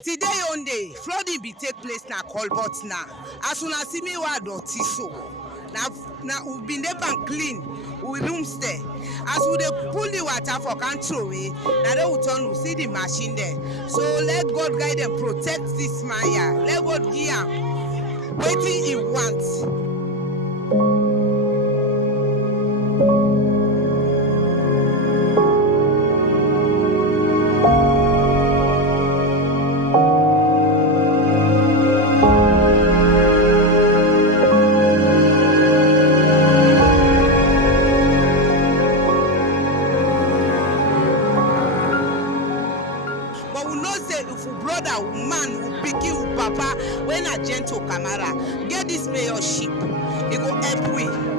Today on day, flooding be take place na Colbert now. As soon as see me wa dirty so. Now we been there and clean. We room stay. As we dey pull the water for can throw away, now they will turn we see the machine there. So let God guide and protect this man here. Let God give him wetin he wants. But we know say if we brother, we man, we picky, we papa, when a Gento Kamara get this mayorship, it go help we.